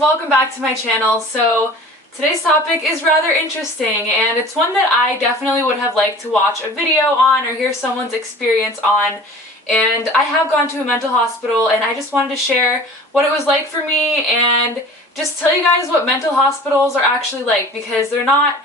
welcome back to my channel. So today's topic is rather interesting, and it's one that I definitely would have liked to watch a video on or hear someone's experience on. And I have gone to a mental hospital, and I just wanted to share what it was like for me and just tell you guys what mental hospitals are actually like, because they're not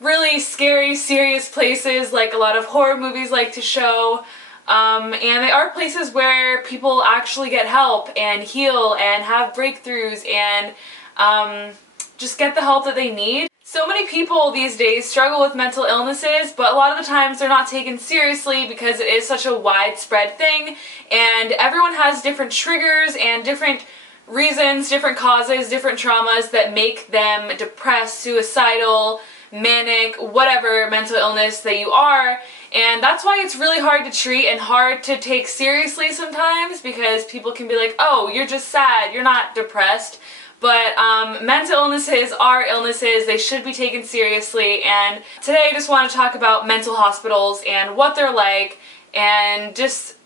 really scary, serious places like a lot of horror movies like to show. And they are places where people actually get help and heal and have breakthroughs and just get the help that they need. So many people these days struggle with mental illnesses, but a lot of the times they're not taken seriously because it is such a widespread thing, and everyone has different triggers and different reasons, different causes, different traumas that make them depressed, suicidal, manic, whatever mental illness that you are. And that's why it's really hard to treat and hard to take seriously sometimes, because people can be like, oh, you're just sad, you're not depressed. But mental illnesses are illnesses, they should be taken seriously, and today I just want to talk about mental hospitals and what they're like, and just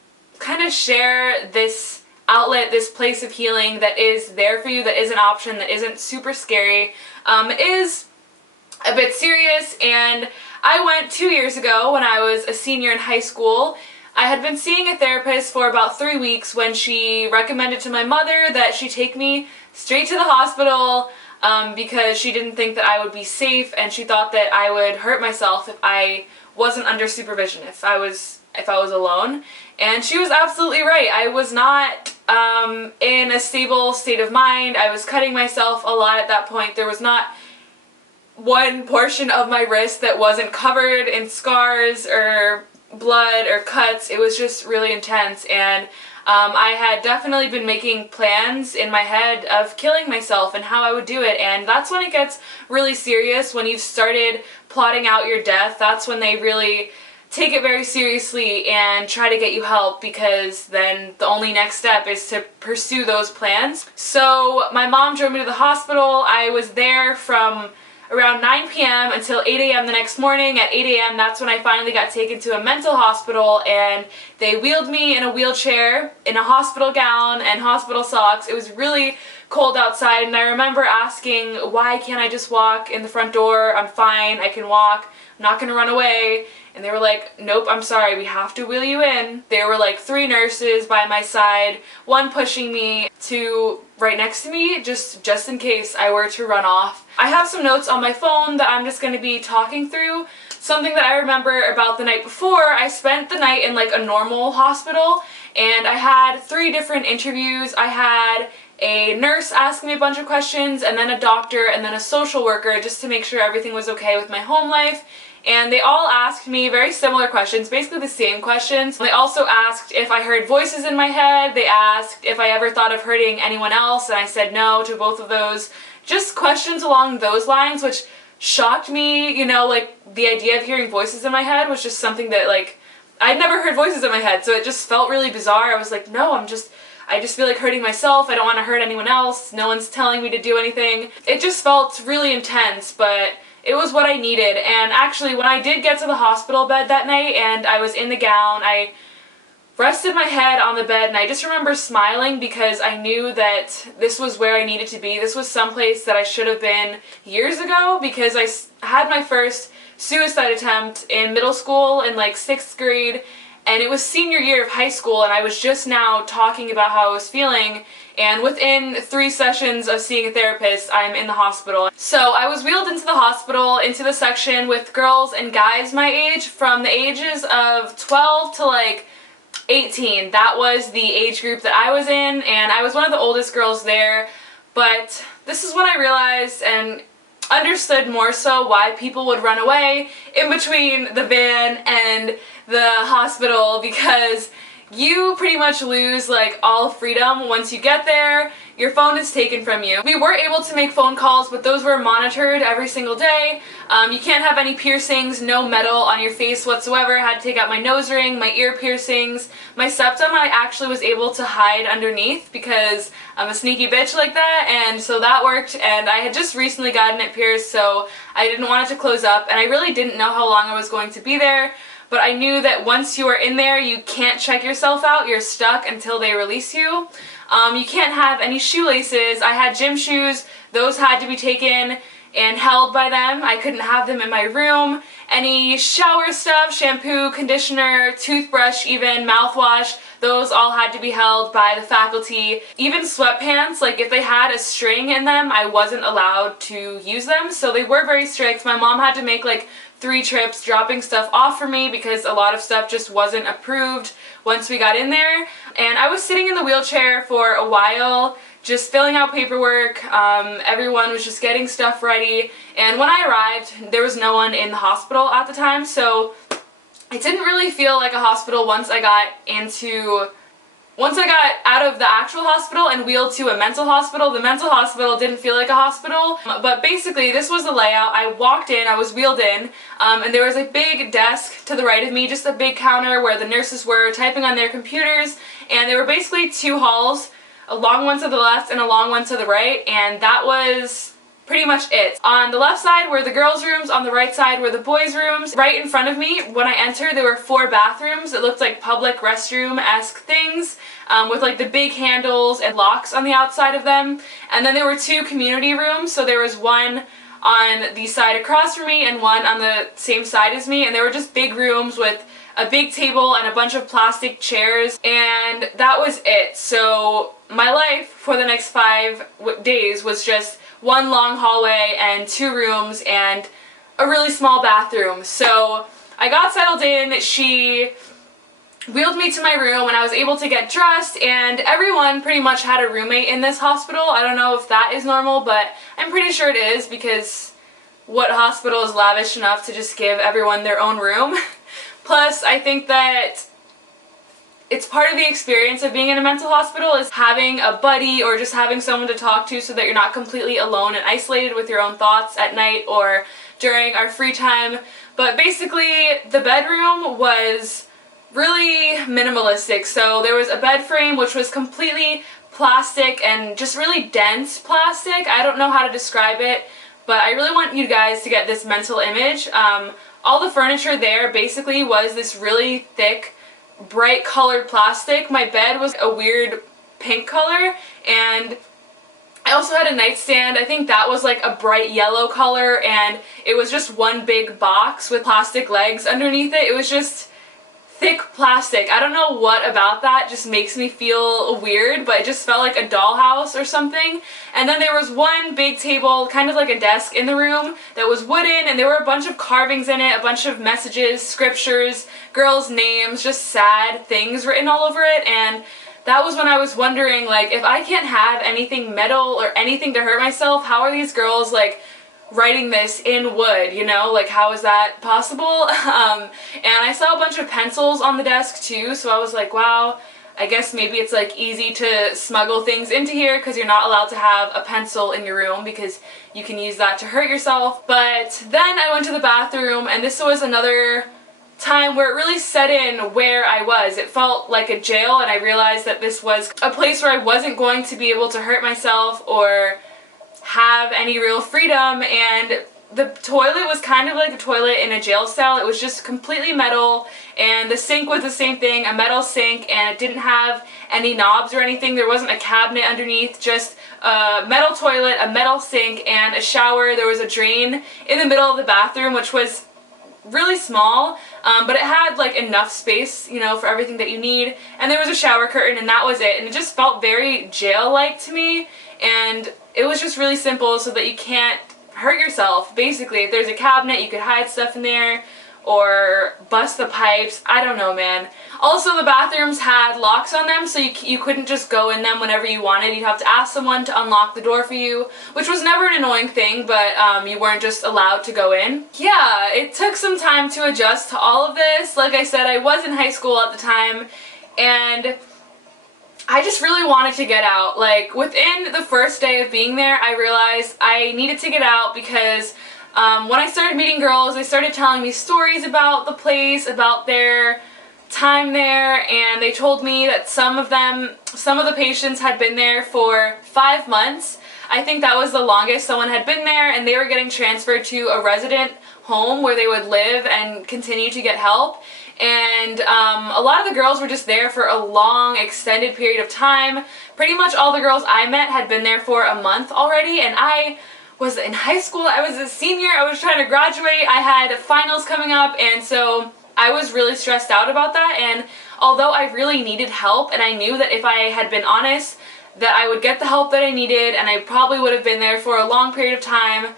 kind of share this outlet, this place of healing that is there for you, that is an option, that isn't super scary. It is a bit serious, and I went 2 years ago when I was a senior in high school. I had been seeing a therapist for about 3 weeks when she recommended to my mother that she take me straight to the hospital because she didn't think that I would be safe, and she thought that I would hurt myself if I wasn't under supervision, if I was alone. And she was absolutely right. I was not in a stable state of mind. I was cutting myself a lot at that point. There was not one portion of my wrist that wasn't covered in scars or blood or cuts. It was just really intense, and I had definitely been making plans in my head of killing myself and how I would do it, and that's when it gets really serious. When you've started plotting out your death, that's when they really take it very seriously and try to get you help, because then the only next step is to pursue those plans. So my mom drove me to the hospital. I was there from around 9 p.m. until 8 a.m. the next morning. At 8 a.m. that's when I finally got taken to a mental hospital, and they wheeled me in a wheelchair in a hospital gown and hospital socks. It was really cold outside, and I remember asking, why can't I just walk in the front door? I'm fine, I can walk, I'm not gonna run away. And they were like, nope, I'm sorry, we have to wheel you in. There were like 3 nurses by my side, one pushing me, 2 right next to me, just in case I were to run off. I have some notes on my phone that I'm just going to be talking through. Something that I remember about the night before, I spent the night in like a normal hospital, and I had 3 different interviews. I had a nurse ask me a bunch of questions, and then a doctor, and then a social worker, just to make sure everything was okay with my home life. And they all asked me very similar questions, basically the same questions. They also asked if I heard voices in my head. They asked if I ever thought of hurting anyone else, and I said no to both of those. Just questions along those lines, which shocked me. You know, like, the idea of hearing voices in my head was just something that, like, I'd never heard voices in my head, so it just felt really bizarre. I was like, no, I just feel like hurting myself. I don't want to hurt anyone else. No one's telling me to do anything. It just felt really intense, but it was what I needed. And actually, when I did get to the hospital bed that night and I was in the gown, I rested my head on the bed, and I just remember smiling because I knew that this was where I needed to be. This was someplace that I should have been years ago, because I had my first suicide attempt in middle school in like 6th grade, and it was senior year of high school, and I was just now talking about how I was feeling, and within 3 sessions of seeing a therapist, I'm in the hospital. So I was wheeled into the hospital, into the section with girls and guys my age, from the ages of 12 to like 18. That was the age group that I was in, and I was one of the oldest girls there. But this is when I realized and understood more so why people would run away in between the van and the hospital, because you pretty much lose like all freedom once you get there. Your phone is taken from you. We were able to make phone calls, but those were monitored every single day. You can't have any piercings, no metal on your face whatsoever. I had to take out my nose ring, my ear piercings. My septum I actually was able to hide underneath because I'm a sneaky bitch like that, and so that worked. And I had just recently gotten it pierced, so I didn't want it to close up, and I really didn't know how long I was going to be there. but I knew that once you are in there, you can't check yourself out. You're stuck until they release you. You can't have any shoelaces. I had gym shoes. Those had to be taken and held by them. I couldn't have them in my room. Any shower stuff, shampoo, conditioner, toothbrush, even mouthwash, those all had to be held by the faculty. Even sweatpants, like if they had a string in them, I wasn't allowed to use them, so they were very strict. My mom had to make like 3 trips dropping stuff off for me because a lot of stuff just wasn't approved once we got in there. And I was sitting in the wheelchair for a while, just filling out paperwork. Everyone was just getting stuff ready, and when I arrived, there was no one in the hospital at the time, so it didn't really feel like a hospital once I got out of the actual hospital and wheeled to a mental hospital. The mental hospital didn't feel like a hospital, but basically this was the layout. I walked in, I was wheeled in, and there was a big desk to the right of me, just a big counter where the nurses were typing on their computers, and there were basically 2 halls, a long one to the left and a long one to the right, and that was pretty much it. On the left side were the girls' rooms, on the right side were the boys' rooms. Right in front of me, when I entered, there were 4 bathrooms. It looked like public restroom-esque things, with like the big handles and locks on the outside of them. And then there were 2 community rooms, so there was one on the side across from me and one on the same side as me, and they were just big rooms with a big table and a bunch of plastic chairs, and that was it. So my life for the next 5 days was just one long hallway and 2 rooms and a really small bathroom. So I got settled in, she wheeled me to my room, and I was able to get dressed, and everyone pretty much had a roommate in this hospital. I don't know if that is normal, but I'm pretty sure it is, because what hospital is lavish enough to just give everyone their own room? Plus, I think that it's part of the experience of being in a mental hospital is having a buddy or just having someone to talk to so that you're not completely alone and isolated with your own thoughts at night or during our free time. But basically, the bedroom was really minimalistic. So there was a bed frame which was completely plastic and just really dense plastic. I don't know how to describe it, but I really want you guys to get this mental image. All the furniture there basically was this really thick, bright colored plastic. My bed was a weird pink color, and I also had a nightstand. I think that was like a bright yellow color, and it was just one big box with plastic legs underneath it. It was just thick plastic. I don't know what about that just makes me feel weird, but it just felt like a dollhouse or something. And then there was one big table, kind of like a desk in the room, that was wooden, and there were a bunch of carvings in it, a bunch of messages, scriptures, girls' names, just sad things written all over it. And that was when I was wondering, like, if I can't have anything metal or anything to hurt myself, how are these girls, like, writing this in wood, you know? Like, how is that possible? And I saw a bunch of pencils on the desk too, so I was like, wow, I guess maybe it's like easy to smuggle things into here because you're not allowed to have a pencil in your room because you can use that to hurt yourself. But then I went to the bathroom, and this was another time where it really set in where I was. It felt like a jail, and I realized that this was a place where I wasn't going to be able to hurt myself or have any real freedom. And the toilet was kind of like a toilet in a jail cell. It was just completely metal, and the sink was the same thing, a metal sink, and it didn't have any knobs or anything. There wasn't a cabinet underneath, just a metal toilet, a metal sink, and a shower. There was a drain in the middle of the bathroom, which was really small, but it had like enough space, you know, for everything that you need. And there was a shower curtain, and that was it. And it just felt very jail-like to me, and it was just really simple so that you can't hurt yourself. Basically, if there's a cabinet, you could hide stuff in there or bust the pipes. I don't know, man. Also, the bathrooms had locks on them, so you couldn't just go in them whenever you wanted. You'd have to ask someone to unlock the door for you, which was never an annoying thing, but you weren't just allowed to go in. Yeah, it took some time to adjust to all of this. Like I said, I was in high school at the time, and I just really wanted to get out. Like, within the first day of being there, I realized I needed to get out because when I started meeting girls, they started telling me stories about the place, about their time there, and they told me that some of the patients had been there for 5 months. I think that was the longest someone had been there, and they were getting transferred to a resident home where they would live and continue to get help. and a lot of the girls were just there for a long, extended period of time. Pretty much all the girls I met had been there for a month already, and I was in high school. I was a senior. I was trying to graduate. I had finals coming up, and so I was really stressed out about that. And although I really needed help, and I knew that if I had been honest that I would get the help that I needed, and I probably would have been there for a long period of time,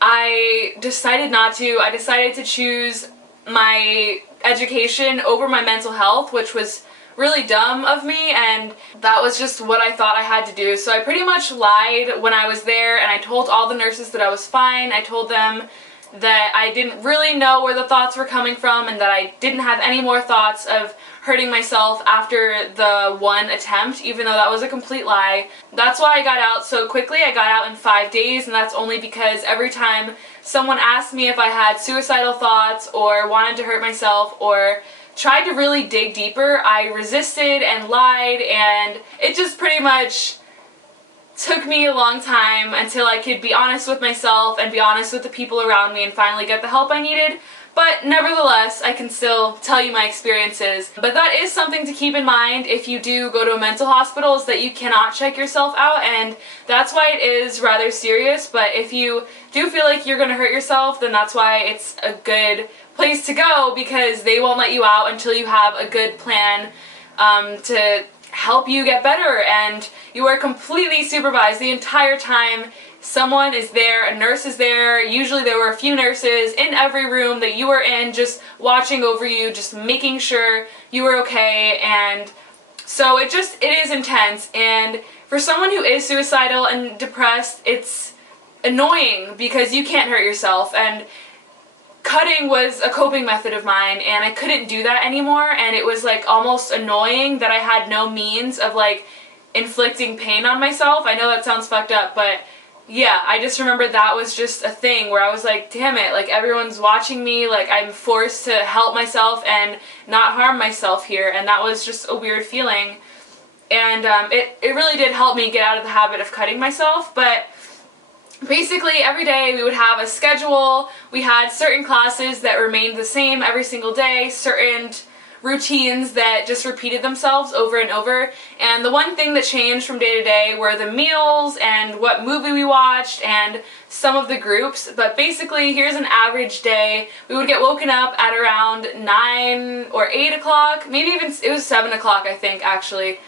I decided not to. I decided to choose my education over my mental health, which was really dumb of me, and that was just what I thought I had to do. So I pretty much lied when I was there, and I told all the nurses that I was fine. I told them that I didn't really know where the thoughts were coming from, and that I didn't have any more thoughts of hurting myself after the one attempt, even though that was a complete lie. That's why I got out so quickly. I got out in 5 days, and that's only because every time someone asked me if I had suicidal thoughts or wanted to hurt myself or tried to really dig deeper, I resisted and lied, and it just pretty much took me a long time until I could be honest with myself and be honest with the people around me and finally get the help I needed. But nevertheless, I can still tell you my experiences. But that is something to keep in mind if you do go to a mental hospital, is that you cannot check yourself out, and that's why it is rather serious. But if you do feel like you're going to hurt yourself, then that's why it's a good place to go, because they won't let you out until you have a good plan to help you get better, and you are completely supervised the entire time. Someone is there, a nurse is there. Usually there were a few nurses in every room that you were in, just watching over you, just making sure you were okay. And so it is intense, and for someone who is suicidal and depressed, it's annoying because you can't hurt yourself, and cutting was a coping method of mine, and I couldn't do that anymore, and it was like almost annoying that I had no means of like inflicting pain on myself. I know that sounds fucked up, but yeah, I just remember that was just a thing where I was like, damn it, like everyone's watching me, like I'm forced to help myself and not harm myself here, and that was just a weird feeling. And it really did help me get out of the habit of cutting myself. But basically every day we would have a schedule. We had certain classes that remained the same every single day, certain routines that just repeated themselves over and over, and the one thing that changed from day to day were the meals and what movie we watched and some of the groups. But basically, here's an average day. We would get woken up at around 9 or 8 o'clock, maybe even, it was 7 o'clock I think actually.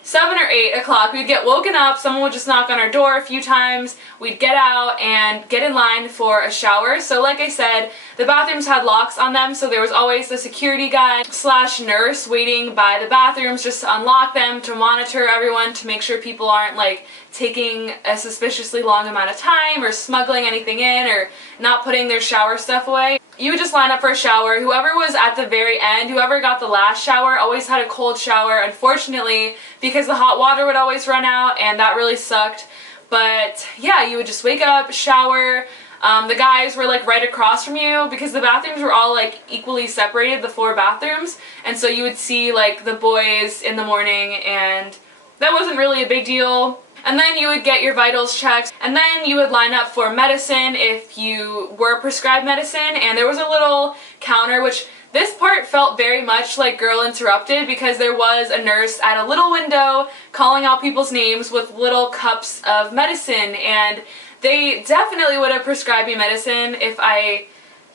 7 or 8 o'clock, we'd get woken up, someone would just knock on our door a few times, we'd get out and get in line for a shower. So like I said, the bathrooms had locks on them, so there was always the security guy / nurse waiting by the bathrooms just to unlock them, to monitor everyone, to make sure people aren't like taking a suspiciously long amount of time or smuggling anything in or not putting their shower stuff away. You would just line up for a shower. Whoever was at the very end, whoever got the last shower, always had a cold shower, unfortunately, because the hot water would always run out, and that really sucked. But yeah, you would just wake up, shower. The guys were like right across from you, because the bathrooms were all like equally separated, the 4 bathrooms, and so you would see like the boys in the morning, and that wasn't really a big deal. And then you would get your vitals checked, and then you would line up for medicine if you were prescribed medicine, and there was a little counter, which this part felt very much like Girl Interrupted, because there was a nurse at a little window calling out people's names with little cups of medicine, and they definitely would have prescribed me medicine if I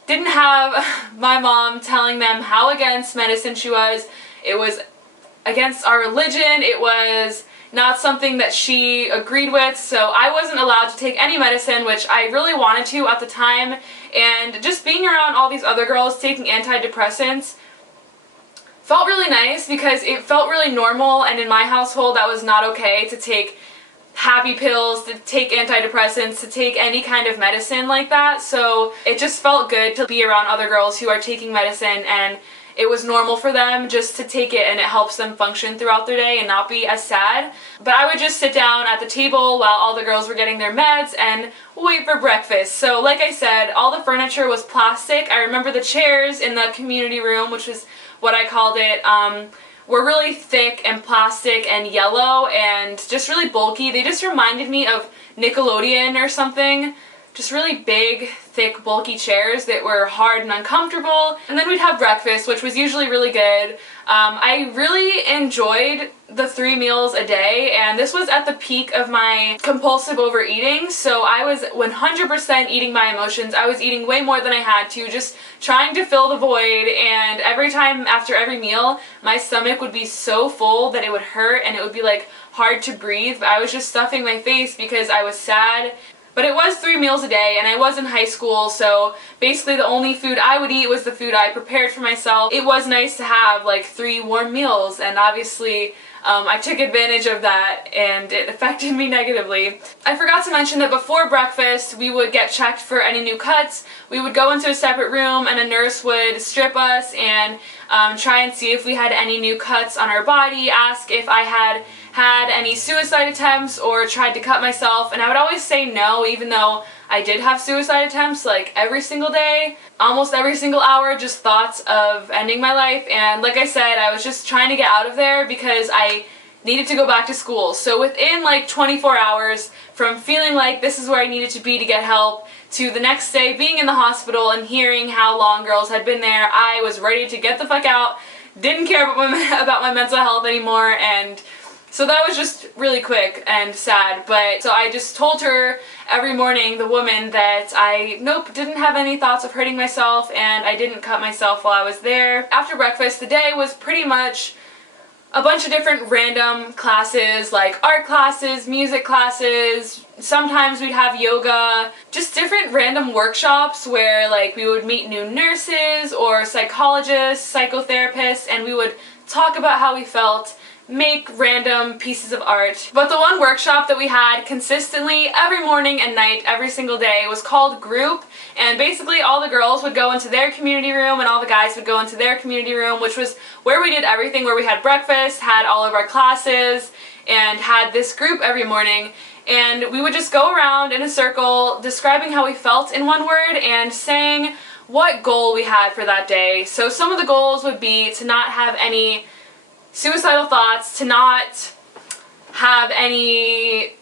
didn't have my mom telling them how against medicine she was. It was against our religion, it was not something that she agreed with, so I wasn't allowed to take any medicine, which I really wanted to at the time. And just being around all these other girls taking antidepressants felt really nice, because it felt really normal, and in my household that was not okay to take happy pills, to take antidepressants, to take any kind of medicine like that. So it just felt good to be around other girls who are taking medicine, and it was normal for them just to take it, and it helps them function throughout their day and not be as sad. But I would just sit down at the table while all the girls were getting their meds and wait for breakfast. So like I said, all the furniture was plastic. I remember the chairs in the community room, which is what I called it, were really thick and plastic and yellow and just really bulky. They just reminded me of Nickelodeon or something. just really big, thick, bulky chairs that were hard and uncomfortable. And then we'd have breakfast, which was usually really good. I really enjoyed the 3 meals a day, and this was at the peak of my compulsive overeating, so I was 100% eating my emotions. I was eating way more than I had to, just trying to fill the void, and every time after every meal, my stomach would be so full that it would hurt and it would be like hard to breathe. I was just stuffing my face because I was sad. But it was 3 meals a day, and I was in high school, so basically the only food I would eat was the food I prepared for myself. It was nice to have like 3 warm meals, and obviously I took advantage of that, and it affected me negatively. I forgot to mention that before breakfast, we would get checked for any new cuts. We would go into a separate room, and a nurse would strip us and try and see if we had any new cuts on our body, ask if I had any suicide attempts or tried to cut myself, and I would always say no, even though I did have suicide attempts like every single day, almost every single hour, just thoughts of ending my life. And like I said, I was just trying to get out of there because I needed to go back to school. So within like 24 hours from feeling like this is where I needed to be to get help to the next day being in the hospital and hearing how long girls had been there, I was ready to get the fuck out, didn't care about my mental health anymore, and so that was just really quick and sad. But so I just told her every morning, the woman, that I didn't have any thoughts of hurting myself, and I didn't cut myself while I was there. After breakfast, the day was pretty much a bunch of different random classes, like art classes, music classes. Sometimes we'd have yoga, just different random workshops where like we would meet new nurses or psychologists, psychotherapists, and we would talk about how we felt, make random pieces of art. But the one workshop that we had consistently every morning and night, every single day, was called Group, and basically all the girls would go into their community room and all the guys would go into their community room, which was where we did everything, where we had breakfast, had all of our classes, and had this group every morning. And we would just go around in a circle describing how we felt in one word and saying what goal we had for that day. So some of the goals would be to not have any suicidal thoughts, to not have any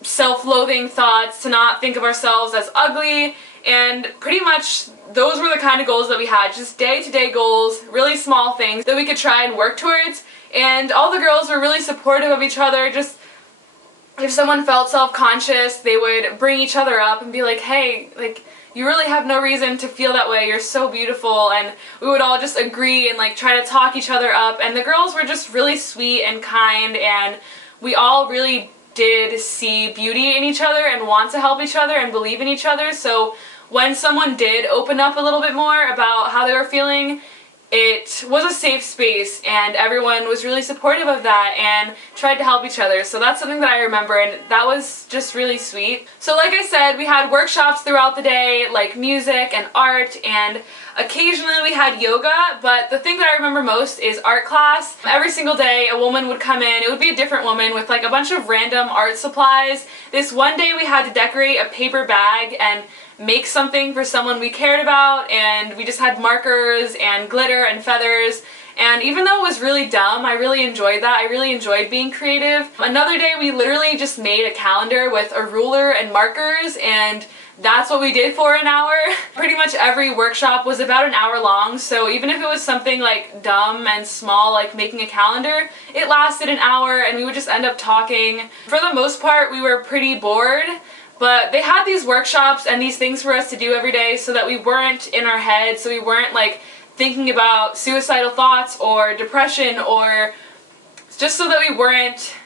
self-loathing thoughts, to not think of ourselves as ugly, and pretty much those were the kind of goals that we had, just day-to-day goals, really small things that we could try and work towards. And all the girls were really supportive of each other. Just if someone felt self-conscious, they would bring each other up and be like, hey, like, you really have no reason to feel that way, you're so beautiful. And we would all just agree and like try to talk each other up, and the girls were just really sweet and kind, and we all really did see beauty in each other and want to help each other and believe in each other. So when someone did open up a little bit more about how they were feeling, it was a safe space, and everyone was really supportive of that and tried to help each other. So that's something that I remember, and that was just really sweet. So like I said, we had workshops throughout the day, like music and art, and occasionally we had yoga, but the thing that I remember most is art class. Every single day a woman would come in. It would be a different woman with like a bunch of random art supplies. This one day we had to decorate a paper bag and make something for someone we cared about, and we just had markers and glitter and feathers, and even though it was really dumb, I really enjoyed that. I really enjoyed being creative. Another day we literally just made a calendar with a ruler and markers, and that's what we did for an hour. Pretty much every workshop was about an hour long, so even if it was something like dumb and small, like making a calendar, it lasted an hour, and we would just end up talking. For the most part, we were pretty bored, but they had these workshops and these things for us to do every day so that we weren't in our head, so we weren't like thinking about suicidal thoughts or depression, or just so that we weren't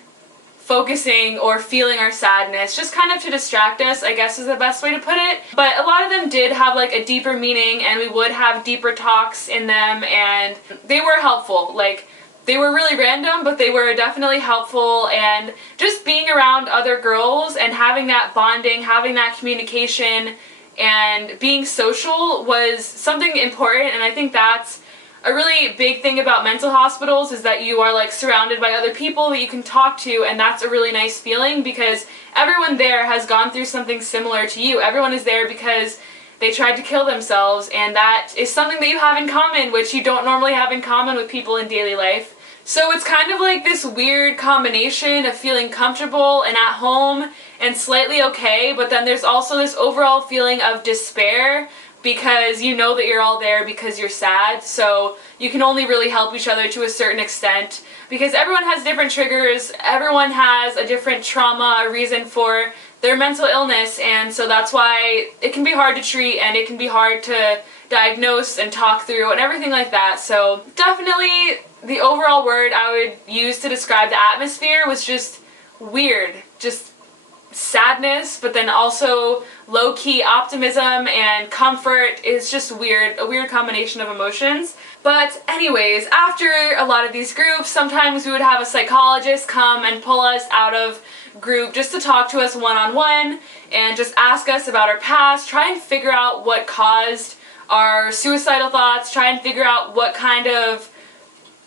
focusing or feeling our sadness, just kind of to distract us, I guess is the best way to put it. But a lot of them did have like a deeper meaning, and we would have deeper talks in them, and they were helpful. Like, they were really random, but they were definitely helpful, and just being around other girls and having that bonding, having that communication, and being social was something important. And I think that's a really big thing about mental hospitals, is that you are like surrounded by other people that you can talk to, and that's a really nice feeling because everyone there has gone through something similar to you. Everyone is there because they tried to kill themselves, and that is something that you have in common, which you don't normally have in common with people in daily life. So it's kind of like this weird combination of feeling comfortable and at home and slightly okay, but then there's also this overall feeling of despair because you know that you're all there because you're sad, so you can only really help each other to a certain extent because everyone has different triggers, everyone has a different trauma, a reason for their mental illness, and so that's why it can be hard to treat and it can be hard to diagnose and talk through and everything like that. So definitely the overall word I would use to describe the atmosphere was just weird, just sadness, but then also low-key optimism and comfort. Is just weird, a weird combination of emotions. But anyways, after a lot of these groups, sometimes we would have a psychologist come and pull us out of group just to talk to us one-on-one and just ask us about our past, try and figure out what caused our suicidal thoughts, try and figure out what kind of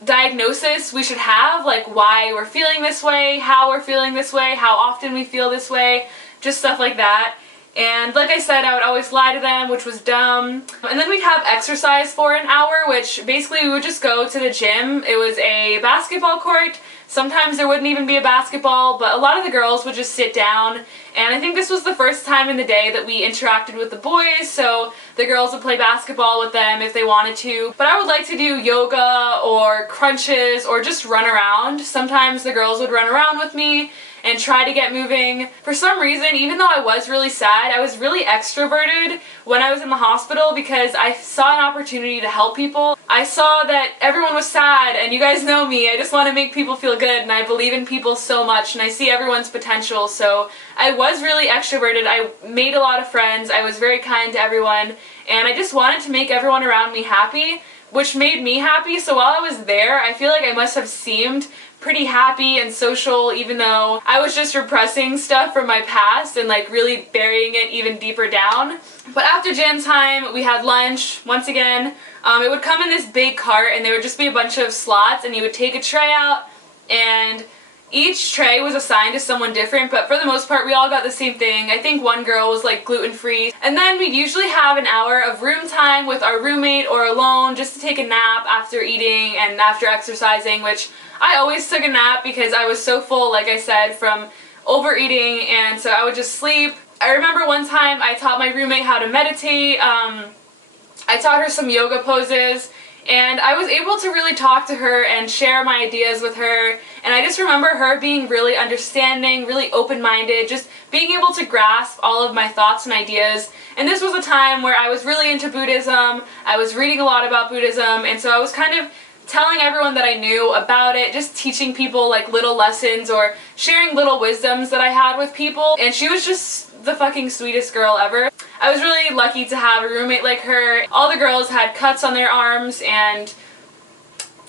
diagnosis we should have, like why we're feeling this way, how we're feeling this way, how often we feel this way, just stuff like that. And like I said, I would always lie to them, which was dumb. And then we'd have exercise for an hour, which basically we would just go to the gym. It was a basketball court. Sometimes there wouldn't even be a basketball, but a lot of the girls would just sit down. And I think this was the first time in the day that we interacted with the boys, so the girls would play basketball with them if they wanted to. But I would like to do yoga or crunches or just run around. Sometimes the girls would run around with me and try to get moving. For some reason, even though I was really sad, I was really extroverted when I was in the hospital because I saw an opportunity to help people. I saw that everyone was sad, and you guys know me, I just want to make people feel good, and I believe in people so much, and I see everyone's potential, so I was really extroverted. I made a lot of friends, I was very kind to everyone, and I just wanted to make everyone around me happy, which made me happy. So while I was there, I feel like I must have seemed pretty happy and social, even though I was just repressing stuff from my past and like really burying it even deeper down. But after gym time, we had lunch once again. It would come in this big cart and there would just be a bunch of slots, and you would take a tray out, and each tray was assigned to someone different, but for the most part we all got the same thing. I think one girl was like gluten-free. And then we'd usually have an hour of room time with our roommate or alone just to take a nap after eating and after exercising, which I always took a nap because I was so full, like I said, from overeating, and so I would just sleep. I remember one time I taught my roommate how to meditate. I taught her some yoga poses, and I was able to really talk to her and share my ideas with her, and I just remember her being really understanding, really open-minded, just being able to grasp all of my thoughts and ideas. And this was a time where I was really into Buddhism, I was reading a lot about Buddhism, and so I was kind of telling everyone that I knew about it, just teaching people like little lessons or sharing little wisdoms that I had with people, and she was just the fucking sweetest girl ever. I was really lucky to have a roommate like her. All the girls had cuts on their arms, and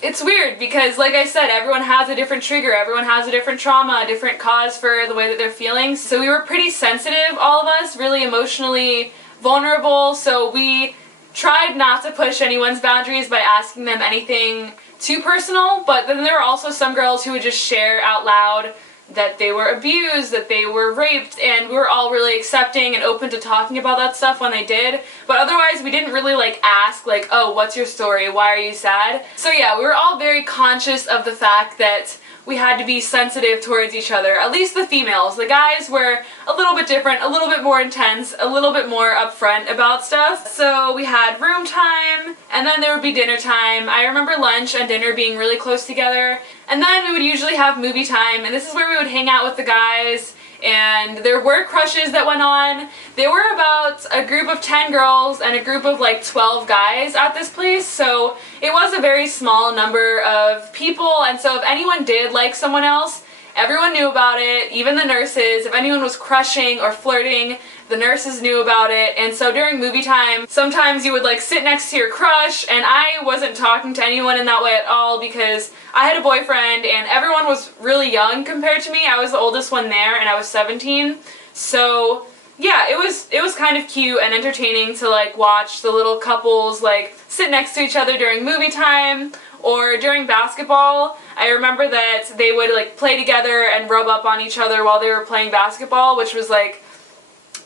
it's weird because, like I said, everyone has a different trigger, everyone has a different trauma, a different cause for the way that they're feeling. So we were pretty sensitive, all of us, really emotionally vulnerable, so we tried not to push anyone's boundaries by asking them anything too personal, but then there were also some girls who would just share out loud that they were abused, that they were raped, and we were all really accepting and open to talking about that stuff when they did. But otherwise, we didn't really like ask like, oh, what's your story? Why are you sad? So yeah, we were all very conscious of the fact that we had to be sensitive towards each other, at least the females. The guys were a little bit different, a little bit more intense, a little bit more upfront about stuff. So we had room time, and then there would be dinner time. I remember lunch and dinner being really close together, and then we would usually have movie time, and this is where we would hang out with the guys, and there were crushes that went on. There were about a group of 10 girls and a group of like 12 guys at this place, so it was a very small number of people, and so if anyone did like someone else, everyone knew about it, even the nurses. If anyone was crushing or flirting, the nurses knew about it. And so during movie time, sometimes you would like sit next to your crush, and I wasn't talking to anyone in that way at all because I had a boyfriend and everyone was really young compared to me. I was the oldest one there and I was 17. So yeah, it was kind of cute and entertaining to like watch the little couples like sit next to each other during movie time. Or during basketball, I remember that they would like play together and rub up on each other while they were playing basketball, which was like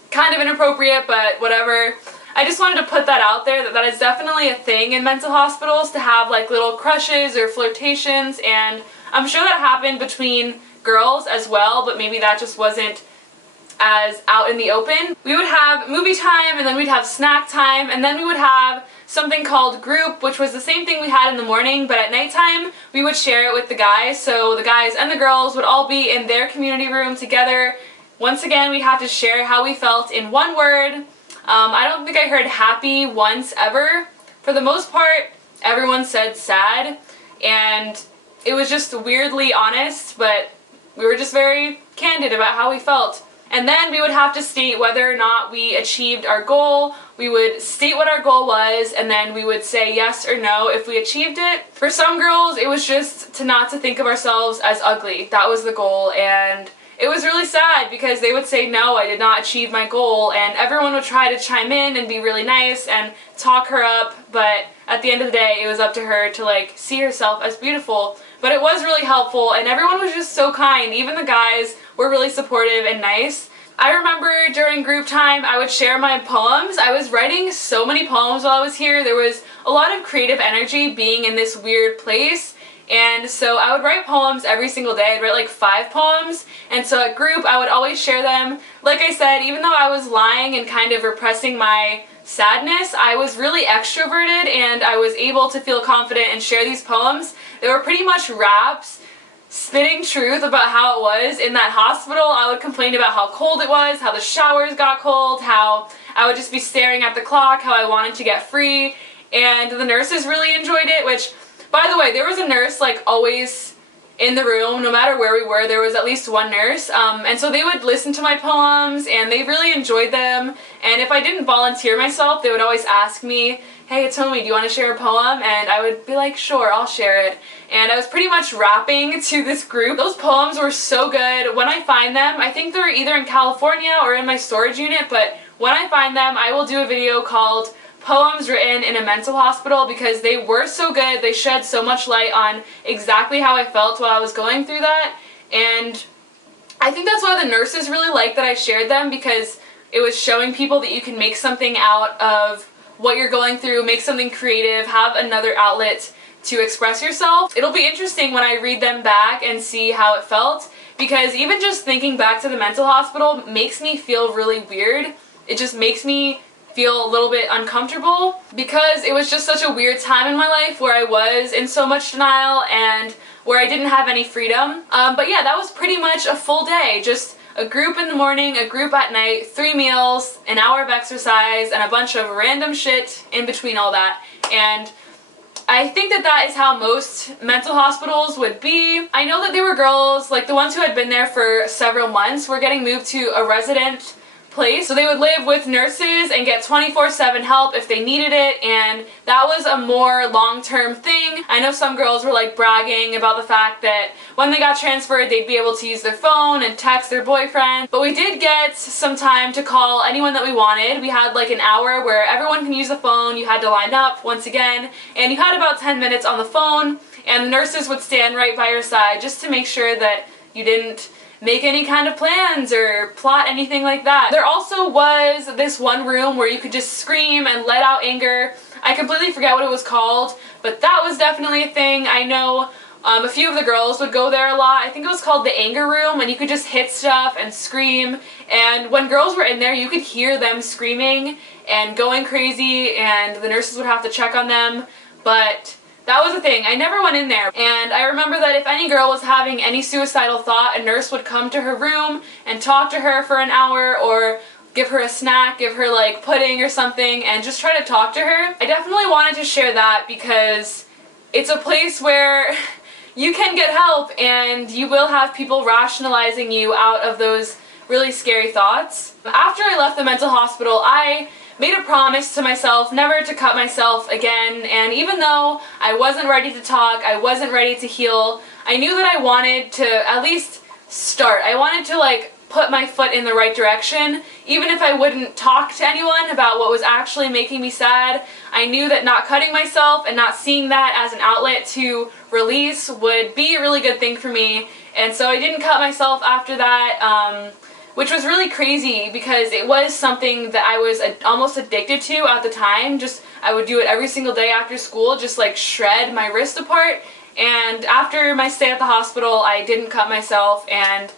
kind of inappropriate, but whatever. I just wanted to put that out there, that is definitely a thing in mental hospitals, to have like little crushes or flirtations, and I'm sure that happened between girls as well, but maybe that just wasn't as out in the open. We would have movie time, and then we'd have snack time, and then we would have something called group, which was the same thing we had in the morning, but at nighttime we would share it with the guys. So the guys and the girls would all be in their community room together. Once again, we'd have to share how we felt in one word. I don't think I heard happy once ever. For the most part, everyone said sad, and it was just weirdly honest, but we were just very candid about how we felt. And then we would have to state whether or not we achieved our goal. We would state what our goal was, and then we would say yes or no if we achieved it. For some girls, it was just not to think of ourselves as ugly. That was the goal, and it was really sad because they would say, no, I did not achieve my goal, and everyone would try to chime in and be really nice and talk her up, but at the end of the day, it was up to her to like see herself as beautiful. But it was really helpful, and everyone was just so kind. Even the guys were really supportive and nice. I remember during group time, I would share my poems. I was writing so many poems while I was here. There was a lot of creative energy being in this weird place. And so I would write poems every single day. I'd write like 5 poems. And so at group, I would always share them. Like I said, even though I was lying and kind of repressing my sadness, I was really extroverted, and I was able to feel confident and share these poems. They were pretty much raps, spitting truth about how it was in that hospital. I would complain about how cold it was, how the showers got cold, how I would just be staring at the clock, how I wanted to get free, and the nurses really enjoyed it, which, by the way, there was a nurse like always in the room. No matter where we were, there was at least one nurse, and so they would listen to my poems, and they really enjoyed them. And if I didn't volunteer myself, they would always ask me, hey, Tomi, do you want to share a poem? And I would be like, sure, I'll share it. And I was pretty much rapping to this group. Those poems were so good. When I find them, I think they're either in California or in my storage unit, but when I find them, I will do a video called Poems Written in a Mental Hospital, because they were so good. They shed so much light on exactly how I felt while I was going through that. And I think that's why the nurses really liked that I shared them, because it was showing people that you can make something out of what you're going through, make something creative, have another outlet to express yourself. It'll be interesting when I read them back and see how it felt, because even just thinking back to the mental hospital makes me feel really weird. It just makes me feel a little bit uncomfortable, because it was just such a weird time in my life where I was in so much denial and where I didn't have any freedom. But yeah, that was pretty much a full day. Just a group in the morning, a group at night, 3 meals, an hour of exercise, and a bunch of random shit in between all that. And I think that that is how most mental hospitals would be. I know that there were girls, like the ones who had been there for several months, were getting moved to a resident place, so they would live with nurses and get 24/7 help if they needed it, and that was a more long-term thing. I know some girls were like bragging about the fact that when they got transferred, they'd be able to use their phone and text their boyfriend, but we did get some time to call anyone that we wanted. We had like an hour where everyone can use the phone. You had to line up once again, and you had about 10 minutes on the phone, and the nurses would stand right by your side just to make sure that you didn't make any kind of plans or plot anything like that. There also was this one room where you could just scream and let out anger. I completely forget what it was called, but that was definitely a thing. I know a few of the girls would go there a lot. I think it was called the anger room, and you could just hit stuff and scream, and when girls were in there, you could hear them screaming and going crazy, and the nurses would have to check on them, but that was a thing. I never went in there, and I remember that if any girl was having any suicidal thought, a nurse would come to her room and talk to her for an hour, or give her a snack, give her like pudding or something, and just try to talk to her. I definitely wanted to share that because it's a place where you can get help, and you will have people rationalizing you out of those really scary thoughts. After I left the mental hospital, I made a promise to myself never to cut myself again, and even though I wasn't ready to talk, I wasn't ready to heal, I knew that I wanted to at least start. I wanted to like put my foot in the right direction, even if I wouldn't talk to anyone about what was actually making me sad. I knew that not cutting myself and not seeing that as an outlet to release would be a really good thing for me, and so I didn't cut myself after that. which was really crazy because it was something that I was almost addicted to at the time. Just I would do it every single day after school, just like shred my wrist apart. And after my stay at the hospital, I didn't cut myself, and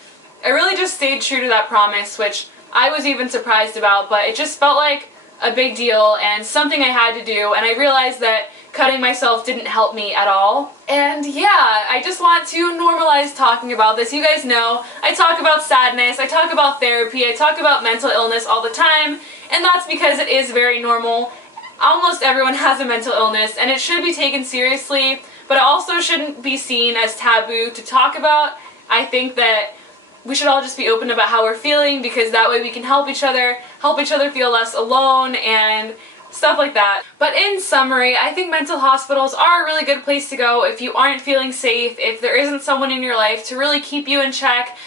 I really just stayed true to that promise, which I was even surprised about, but it just felt like a big deal and something I had to do, and I realized that cutting myself didn't help me at all. And yeah, I just want to normalize talking about this. You guys know, I talk about sadness, I talk about therapy, I talk about mental illness all the time, and that's because it is very normal. Almost everyone has a mental illness, and it should be taken seriously, but it also shouldn't be seen as taboo to talk about. I think that we should all just be open about how we're feeling, because that way we can help each other feel less alone and stuff like that. But in summary, I think mental hospitals are a really good place to go if you aren't feeling safe, if there isn't someone in your life to really keep you in check,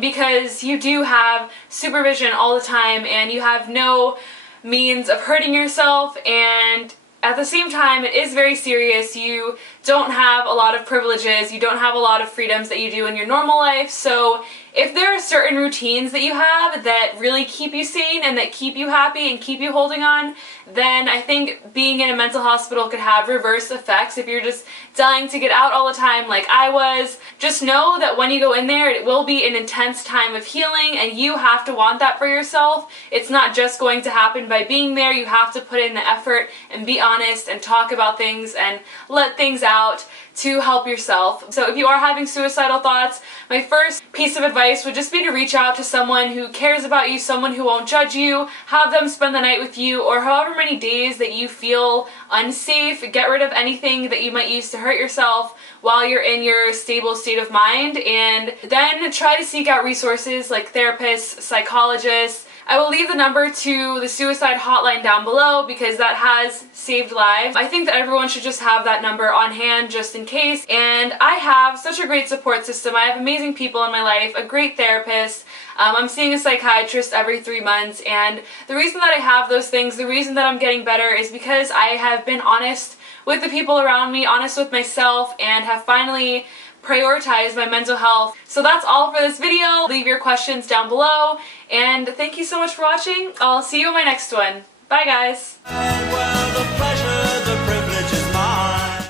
because you do have supervision all the time and you have no means of hurting yourself, and at the same time, it is very serious. You don't have a lot of privileges, you don't have a lot of freedoms that you do in your normal life, so if there are certain routines that you have that really keep you sane and that keep you happy and keep you holding on, then I think being in a mental hospital could have reverse effects. If you're just dying to get out all the time like I was, just know that when you go in there, it will be an intense time of healing, and you have to want that for yourself. It's not just going to happen by being there. You have to put in the effort and be honest and talk about things and let things out to help yourself. So if you are having suicidal thoughts, my first piece of advice would just be to reach out to someone who cares about you, someone who won't judge you, have them spend the night with you, or however many days that you feel unsafe. Get rid of anything that you might use to hurt yourself while you're in your stable state of mind, and then try to seek out resources like therapists, psychologists. I will leave the number to the suicide hotline down below because that has saved lives. I think that everyone should just have that number on hand just in case, and I have such a great support system. I have amazing people in my life, a great therapist. I'm seeing a psychiatrist every 3 months, and the reason that I have those things, the reason that I'm getting better is because I have been honest with the people around me, honest with myself, and have finally prioritize my mental health. So that's all for this video. Leave your questions down below, and thank you so much for watching. I'll see you in my next one. Bye guys! Well, the pleasure, the privilege is mine.